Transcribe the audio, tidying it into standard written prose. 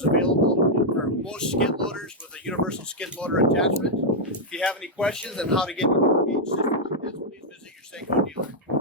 is available for most skid loaders with a universal skid loader attachment. If you have any questions on how to get into a Kage system like this, please visit your Sanco dealer.